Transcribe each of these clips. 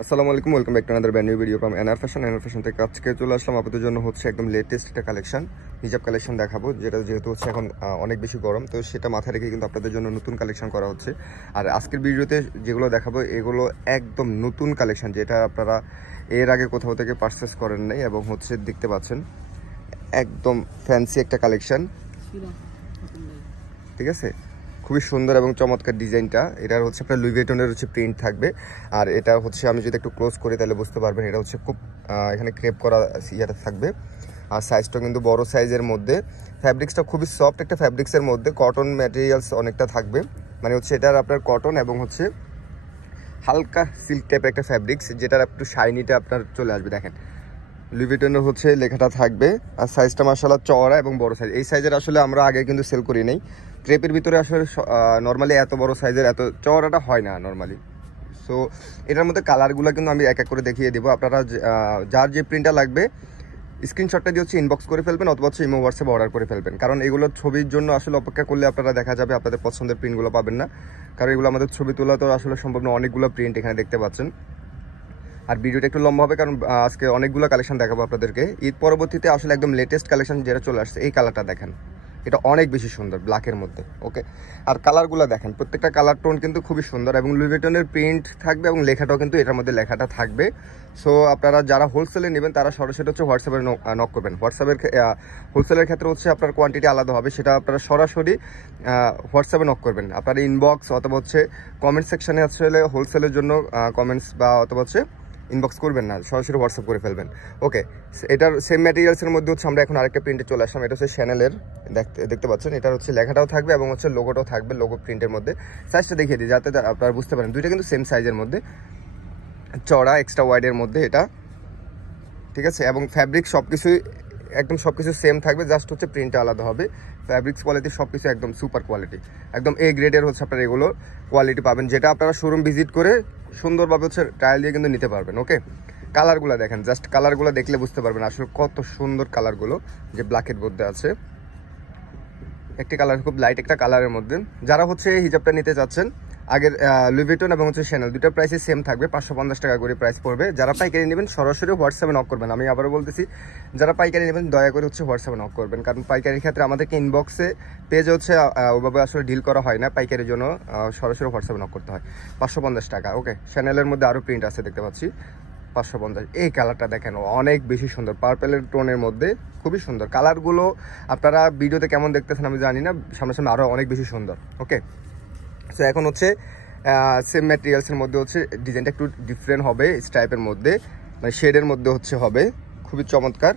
আসসালামু আলাইকুম, welcome back to another brand new video from NR fashion থেকে আজকে চলে আসলাম আপনাদের জন্য হচ্ছে একদম লেটেস্ট একটা কালেকশন হিজাব কালেকশন দেখাবো, যেটা যেহেতু হচ্ছে এখন অনেক বেশি গরম, তো সেটা মাথায় রেখে কিন্তু আপনাদের জন্য নতুন কালেকশন করা হচ্ছে। আর আজকের ভিডিওতে যেগুলো দেখাবো এগুলো একদম নতুন কালেকশন, যেটা আপনারা এর আগে কোথাও থেকে পারচেস করেন নাই এবং হচ্ছে দেখতে পাচ্ছেন একদম ফ্যান্সি একটা কালেকশন। ঠিক আছে, খুবই সুন্দর এবং চমৎকার ডিজাইনটা। এটার হচ্ছে আপনার লুই ভিটনের হচ্ছে প্রিন্ট থাকবে। আর এটা হচ্ছে আমি যদি একটু ক্লোজ করি তাহলে বুঝতে পারবেন, এটা হচ্ছে খুব এখানে ক্রেপ করা ইয়াটা থাকবে। আর সাইজটা কিন্তু বড় সাইজের মধ্যে, ফ্যাব্রিক্সটা খুবই সফট একটা ফ্যাব্রিক্সের মধ্যে, কটন ম্যাটেরিয়ালস অনেকটা থাকবে, মানে হচ্ছে এটার আপনার কটন এবং হচ্ছে হালকা সিল্ক টাইপের একটা ফ্যাব্রিক্স, যেটার একটু শাইনিটা আপনার চলে আসবে। দেখেন লুই ভিটনের হচ্ছে লেখাটা থাকবে। আর সাইজটা মাশাআল্লাহ চওড়া এবং বড় সাইজ। এই সাইজের আসলে আমরা আগে কিন্তু সেল করি নাই। ক্রেপের ভিতরে আসলে নর্মালি এত বড় সাইজের এত চওড়াটা হয় না নর্মালি। সো এটার মধ্যে কালারগুলো কিন্তু আমি এক এক করে দেখিয়ে দেবো। আপনারা যার যে প্রিন্টটা লাগবে স্ক্রিনশটটা দিয়ে হচ্ছে ইনবক্স করে ফেলবেন, অথবা হচ্ছে ইমো হোয়াটসঅ্যাপে অর্ডার করে ফেলবেন। কারণ এগুলো ছবির জন্য আসলে অপেক্ষা করলে আপনারা দেখা যাবে আপনাদের পছন্দের প্রিন্টগুলো পাবেন না, কারণ এগুলো আমাদের ছবি তোলা তো আসলে সম্ভব না। অনেকগুলো প্রিন্ট এখানে দেখতে পাচ্ছেন। আর ভিডিওটা একটু লম্বা হবে, কারণ আজকে অনেকগুলো কালেকশন দেখাবো আপনাদেরকে। ঈদ পরবর্তীতে আসলে একদম লেটেস্ট কালেকশন যেটা চলে আসছে, এই কালারটা দেখেন, এটা অনেক বেশি সুন্দর ব্ল্যাকের মধ্যে। ওকে, আর কালারগুলো দেখেন, প্রত্যেকটা কালার টোন কিন্তু খুবই সুন্দর এবং লুই ভিটনের প্রিন্ট থাকবে এবং লেখাটাও কিন্তু এটার মধ্যে লেখাটা থাকবে। সো আপনারা যারা হোলসেলে নেবেন তারা সরাসরি হচ্ছে হোয়াটসঅ্যাপে নক করবেন। হোলসেলের ক্ষেত্রে হচ্ছে আপনার কোয়ান্টিটি আলাদা হবে, সেটা আপনারা সরাসরি হোয়াটসঅ্যাপে নক করবেন। আপনার ইনবক্স অথবা হচ্ছে কমেন্ট সেকশনে আসলে হোলসেলের জন্য কমেন্টস বা অথবা হচ্ছে ইনবক্স করবেন না, সরাসরি হোয়াটসঅ্যাপ করে ফেলবেন। ওকে, এটার সেম ম্যাটেরিয়ালসের মধ্যে হচ্ছে আমরা এখন আরেকটা প্রিন্টে চলে আসলাম। এটা হচ্ছে শ্যানেলের, দেখতে পাচ্ছেন এটার হচ্ছে লেখাটাও থাকবে এবং হচ্ছে লোগোটাও থাকবে, লোগো প্রিন্টের মধ্যে। সাইজটা দেখিয়ে দিই যাতে আপনারা বুঝতে পারেন, দুইটা কিন্তু সেম সাইজের মধ্যে, চড়া এক্সট্রা ওয়াইডের মধ্যে এটা। ঠিক আছে, এবং ফ্যাব্রিক সব কিছুই একদম সব কিছু সেম থাকবে, জাস্ট হচ্ছে প্রিন্টটা আলাদা হবে। ফ্যাব্রিক্স কোয়ালিটি সব কিছু একদম সুপার কোয়ালিটি, একদম এ গ্রেডের হচ্ছে আপনারা এগুলো কোয়ালিটি পাবেন, যেটা আপনারা শোরুম ভিজিট করে সুন্দরভাবে হচ্ছে ট্রায়াল দিয়ে কিন্তু নিতে পারবেন। ওকে, কালারগুলো দেখেন, জাস্ট কালারগুলো দেখলে বুঝতে পারবেন আসলে কত সুন্দর কালারগুলো যে ব্ল্যাকের মধ্যে আছে। একটি কালার খুব লাইট একটা কালারের মধ্যে। যারা হচ্ছে হিজাবটা নিতে চাচ্ছেন, আগের লুই ভিটন এবং হচ্ছে শ্যানেল দুটোর প্রাইসই সেম থাকবে, 550 টাকা করে প্রাইস পড়বে। যারা পাইকারি নেবেন সরাসরি হোয়াটসঅ্যাপে নক করবেন। আমি আবারও বলতেছি, যারা পাইকারি নেবেন দয়া করে হচ্ছে হোয়াটসঅ্যাপে নক করবেন, কারণ পাইকারির ক্ষেত্রে আমাদেরকে ইনবক্সে পেজ হচ্ছে ওইভাবে আসলে ডিল করা হয় না। পাইকারির জন্য সরাসরি হোয়াটসঅ্যাপে নক করতে হয়। 550 টাকা। ওকে, শ্যানেলের মধ্যে আরও প্রিন্ট আছে দেখতে পাচ্ছি, 550। এই কালারটা দেখেন, অনেক বেশি সুন্দর, পার্পেলের টোনের মধ্যে খুবই সুন্দর। কালারগুলো আপনারা ভিডিওতে কেমন দেখতেছেন আমি জানি না, সামনাসামনি আরও অনেক বেশি সুন্দর। ওকে, সো এখন হচ্ছে সেম ম্যাটেরিয়ালসের মধ্যে হচ্ছে ডিজাইনটা একটু ডিফারেন্ট হবে, স্টাইপের মধ্যে মানে শেডের মধ্যে হচ্ছে হবে, খুবই চমৎকার।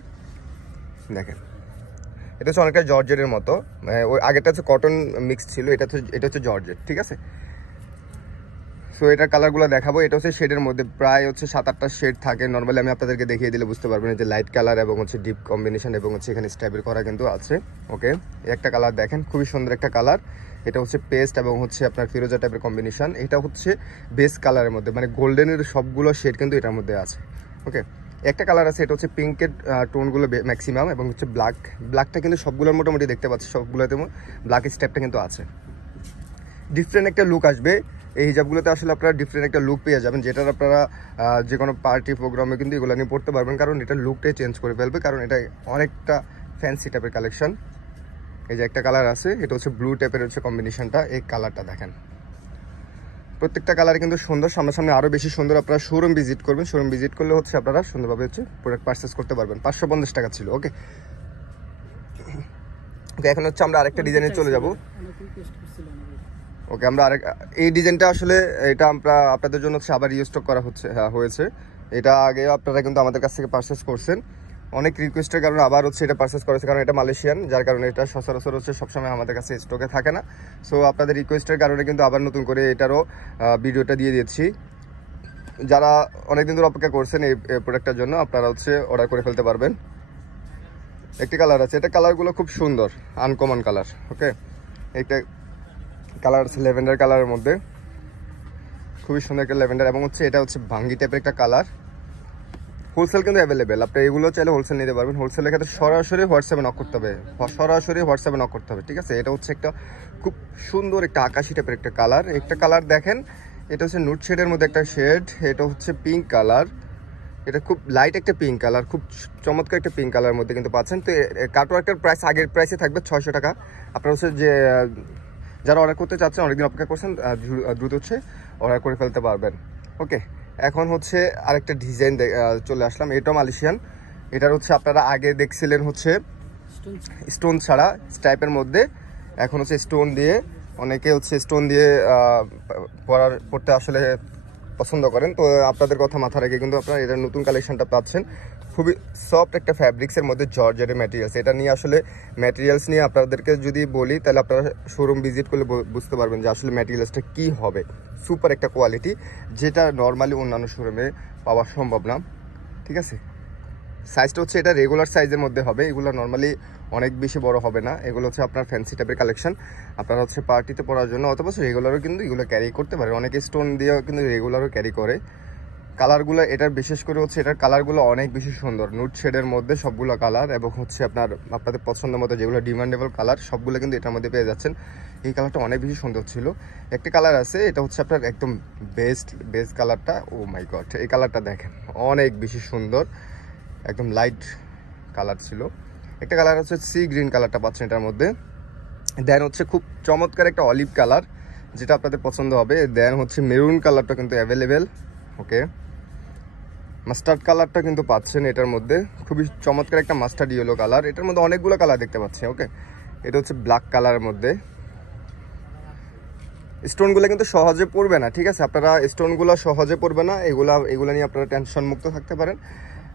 দেখেন এটা হচ্ছে অনেকটা জর্জেটের মতো, ওই আগেরটা হচ্ছে কটন মিক্স ছিল, এটা হচ্ছে জর্জেট। ঠিক আছে, সো এটার কালারগুলো দেখাবো। এটা হচ্ছে শেডের মধ্যে প্রায় হচ্ছে 7-8টা শেড থাকে নর্মালি, আমি আপনাদেরকে দেখিয়ে দিলে বুঝতে পারবেন যে লাইট কালার এবং হচ্ছে ডিপ কম্বিনেশন এবং হচ্ছে এখানে স্টাইপের করা কিন্তু আছে। ওকে, একটা কালার দেখেন, খুবই সুন্দর একটা কালার। এটা হচ্ছে পেস্ট এবং হচ্ছে আপনার ফিরোজা টাইপের কম্বিনেশন। এটা হচ্ছে বেস কালারের মধ্যে, মানে গোল্ডেনের সবগুলো শেড কিন্তু এটার মধ্যে আছে। ওকে, একটা কালার আছে, এটা হচ্ছে পিঙ্কের টোনগুলো ম্যাক্সিমাম, এবং হচ্ছে ব্ল্যাকটা কিন্তু সবগুলোর মোটামুটি দেখতে পাচ্ছি, সবগুলোতে ব্ল্যাক স্টেপটা কিন্তু আছে। ডিফারেন্ট একটা লুক আসবে এই হিজাবগুলোতে, আসলে আপনারা ডিফারেন্ট একটা লুক পেয়ে যাবেন, যেটার আপনারা যে কোনো পার্টি প্রোগ্রামে কিন্তু এগুলো নিয়ে পড়তে পারবেন, কারণ এটা লুকটাই চেঞ্জ করে ফেলবে, কারণ এটা অনেকটা ফ্যান্সি টাইপের কালেকশন। এই যে একটা কালার আছে, এটা হচ্ছে ব্লু টাইপের হচ্ছে কম্বিনেশনটা। এই কালারটা দেখেন, প্রত্যেকটা কালার কিন্তু সুন্দর, সামনাসামনি আরও বেশি সুন্দর। আপনারা শোরুম ভিজিট করবেন, শোরুম ভিজিট করলে হচ্ছে আপনারা সুন্দরভাবে হচ্ছে প্রোডাক্ট পারচেস করতে পারবেন। 550 টাকা ছিল। ওকে, এখন হচ্ছে আমরা আরেকটা ডিজাইনে চলে যাব। ওকে, আমরা এই ডিজাইনটা আসলে এটা আমরা আপনাদের জন্য হচ্ছে আবার রিস্টক করা হয়েছে। এটা আগে আপনারা কিন্তু আমাদের কাছ থেকে পারচেস করছেন, অনেক রিকোয়েস্টের কারণে আবার হচ্ছে এটা পারচেস করেছে, কারণ এটা মালয়েশিয়ান, যার কারণে এটা সচরাচর হচ্ছে সবসময় আমাদের কাছে স্টকে থাকে না। সো আপনাদের রিকোয়েস্টের কারণে কিন্তু আবার নতুন করে এটারও ভিডিওটা দিয়ে দিচ্ছি। যারা অনেকদিন ধরে অপেক্ষা করছেন এই প্রোডাক্টটার জন্য, আপনারা হচ্ছে অর্ডার করে ফেলতে পারবেন। একটি কালার আছে, এটা কালারগুলো খুব সুন্দর, আনকমন কালার। ওকে, একটা কালার আছে ল্যাভেন্ডার কালারের মধ্যে, খুবই সুন্দর একটা ল্যাভেন্ডার, এবং হচ্ছে এটা হচ্ছে ভাঙ্গি টাইপের একটা কালার। হোলসেল কিন্তু অ্যাভেলেবেল, আপনি এগুলো চাইলে হোলসেল নিতে পারবেন। হোলসেলের ক্ষেত্রে সরাসরি হোয়াটসঅ্যাপে নক করতে হবে, ঠিক আছে। এটা হচ্ছে একটা খুব সুন্দর একটা আকাশি টাইপের একটা কালার। একটা কালার দেখেন, এটা হচ্ছে নুট শেডের মধ্যে একটা শেড, এটা হচ্ছে পিঙ্ক কালার, এটা খুব লাইট একটা পিঙ্ক কালার, খুব চমৎকার একটা পিঙ্ক কালারের মধ্যে কিন্তু পাচ্ছেন। তো কাটওয়ার্কের প্রাইস আগের প্রাইসে থাকবে 600 টাকা। আপনারা হচ্ছে যে যারা অর্ডার করতে চাচ্ছেন, অনেকদিন অপেক্ষা করছেন, দ্রুত হচ্ছে অর্ডার করে ফেলতে পারবেন। ওকে, এখন হচ্ছে আরেকটা ডিজাইন চলে আসলাম, এটাও মালয়েশিয়ান। এটার হচ্ছে আপনারা আগে দেখছিলেন হচ্ছে স্টোন ছাড়া স্টাইপের মধ্যে, এখন হচ্ছে স্টোন দিয়ে, অনেকে হচ্ছে স্টোন দিয়ে পড়তে আসলে পছন্দ করেন। তো আপনাদের কথা মাথা রেখে কিন্তু আপনারা এটার নতুন কালেকশনটা পাচ্ছেন। খুবই সফট একটা ফ্যাব্রিক্সের মধ্যে জর্জেটের ম্যাটেরিয়ালস। এটা নিয়ে আসলে ম্যাটেরিয়ালস নিয়ে আপনাদেরকে যদি বলি, তাহলে আপনারা শোরুম ভিজিট করলে বুঝতে পারবেন যে আসলে ম্যাটেরিয়ালসটা কী হবে। সুপার একটা কোয়ালিটি, যেটা নর্মালি অন্যান্য শোরুমে পাওয়া সম্ভব না। ঠিক আছে, সাইজটা হচ্ছে এটা রেগুলার সাইজের মধ্যে হবে, এগুলো নর্মালি অনেক বেশি বড় হবে না। এগুলো হচ্ছে আপনার ফ্যান্সি টাইপের কালেকশন, আপনারা হচ্ছে পার্টিতে পরার জন্য অথবা রেগুলারও কিন্তু এগুলো ক্যারি করতে পারে। অনেকে স্টোন দিয়েও কিন্তু রেগুলারও ক্যারি করে। কালারগুলো এটার বিশেষ করে হচ্ছে এটার কালারগুলো অনেক বেশি সুন্দর, নুট শেডের মধ্যে সবগুলো কালার, এবং হচ্ছে আপনাদের পছন্দ মতো যেগুলো ডিমান্ডেবল কালার সবগুলো কিন্তু এটার মধ্যে পেয়ে যাচ্ছেন। এই কালারটা অনেক বেশি সুন্দর ছিল। একটা কালার আছে, এটা হচ্ছে আপনার একদম বেস্ট কালারটা। ও মাই গড, এই কালারটা দেখেন অনেক বেশি সুন্দর, একদম লাইট কালার ছিল। একটা কালার হচ্ছে সি গ্রিন কালারটা পাচ্ছেন এটার মধ্যে। দেন হচ্ছে খুব চমৎকার একটা অলিভ কালার, যেটা আপনাদের পছন্দ হবে। দেন হচ্ছে মেরুন কালারটা কিন্তু অ্যাভেলেবেল। ওকে, মাস্টার্ড কালারটা কিন্তু পাচ্ছেন এটার মধ্যে, খুবই চমৎকার একটা মাস্টার্ড ইয়েলো কালার। এটার মধ্যে অনেকগুলো কালার দেখতে পাচ্ছি। ওকে, এটা হচ্ছে ব্ল্যাক কালারের মধ্যে। স্টোনগুলো কিন্তু সহজে পড়বে না, ঠিক আছে, আপনারা স্টোনগুলো সহজে পড়বে না, এগুলা নিয়ে আপনারা টেনশন মুক্ত থাকতে পারেন।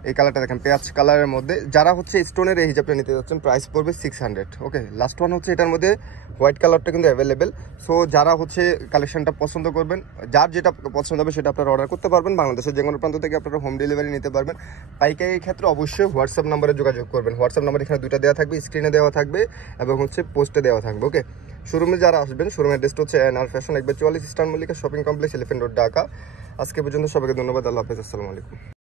এই কালারটা দেখেন পেঁয়াজ কালারের মধ্যে, যারা হচ্ছে স্টোনের এই হিসাবটা নিতে যাচ্ছেন প্রাইস পড়বে 600। ওকে, লাস্ট ওয়ান হচ্ছে এটার মধ্যে হোয়াইট কালারটা কিন্তু অ্যাভেলেবেল। সো যারা হচ্ছে কালেকশনটা পছন্দ করবেন, যার যেটা পছন্দ হবে সেটা আপনারা অর্ডার করতে পারবেন। বাংলাদেশের যে কোনো প্রান্ত থেকে আপনারা হোম ডেলিভারি নিতে পারবেন। পাইকারির ক্ষেত্রে অবশ্যই হোয়াটসঅ্যাপ নাম্বারে যোগাযোগ করবেন। হোয়াটসঅ্যাপ নাম্বার এখানে দুইটা দেওয়া থাকবে, স্ক্রিনে দেওয়া থাকবে এবং হচ্ছে পোস্টে দেওয়া থাকবে। ওকে, শোরুমে যারা আসবেন, শোরুমের অ্যাড্রেসটা হচ্ছে NR fashion 1/44 eastern Mallika shopping complex, elephant road, Dhaka. আজকে পর্যন্ত সবাইকে ধন্যবাদ। আল্লাহ হাফেজ, আসসালামু আলাইকুম।